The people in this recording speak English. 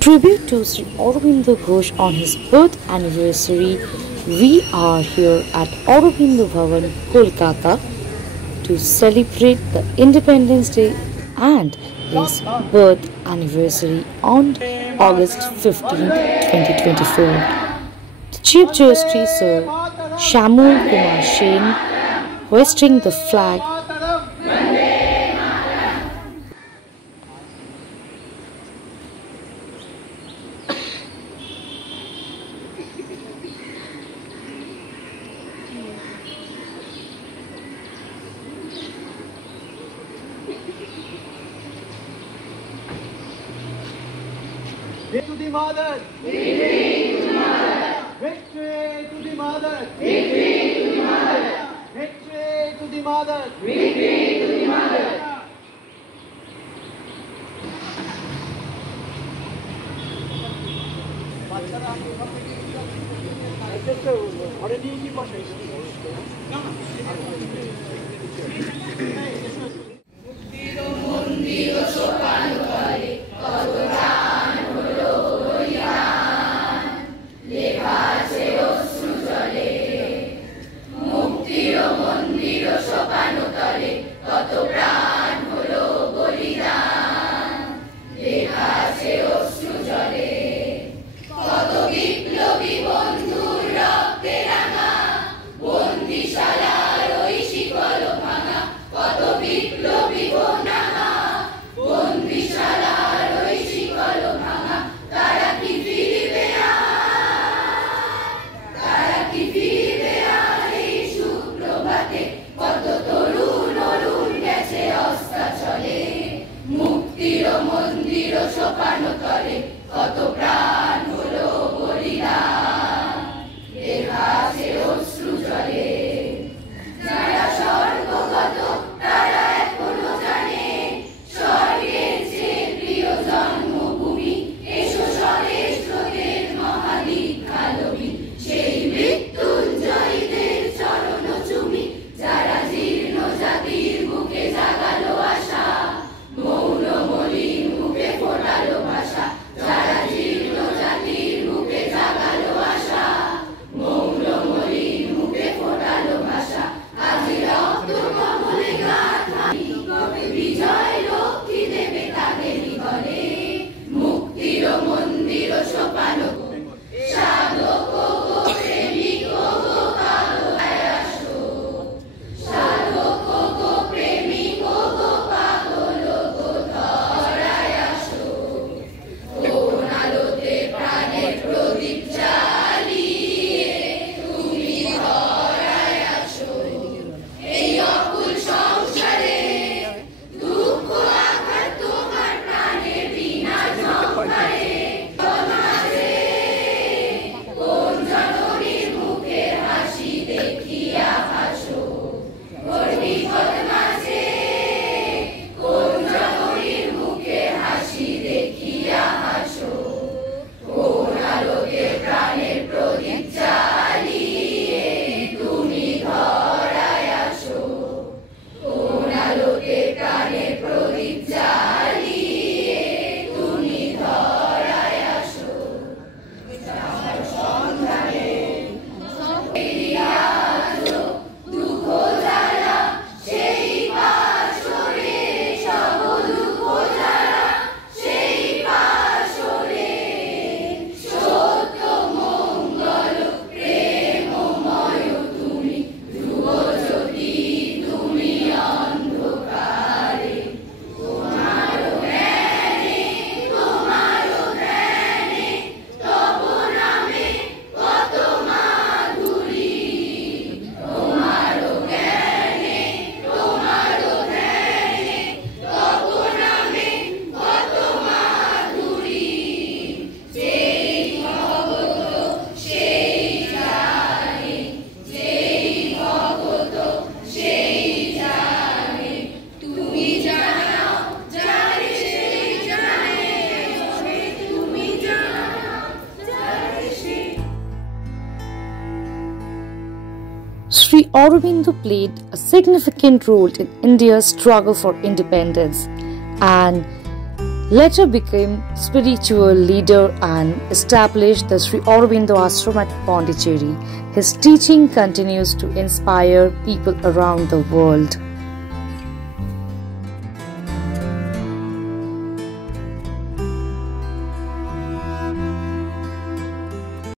Tribute to Sri Aurobindo Ghosh on his birth anniversary, we are here at Aurobindo Bhavan, Kolkata to celebrate the Independence Day and his birth anniversary on August 15, 2024. The Chief Justice Sir Shamul Kumar Sen hoisting the flag to the mother! Victory to the mother! Victory to the mother! Victory to the mother! Victory to the mother! Victory to the mother! Sri Aurobindo played a significant role in India's struggle for independence, and Later became spiritual leader and established the Sri Aurobindo Ashram at Pondicherry. His teaching continues to inspire people around the world.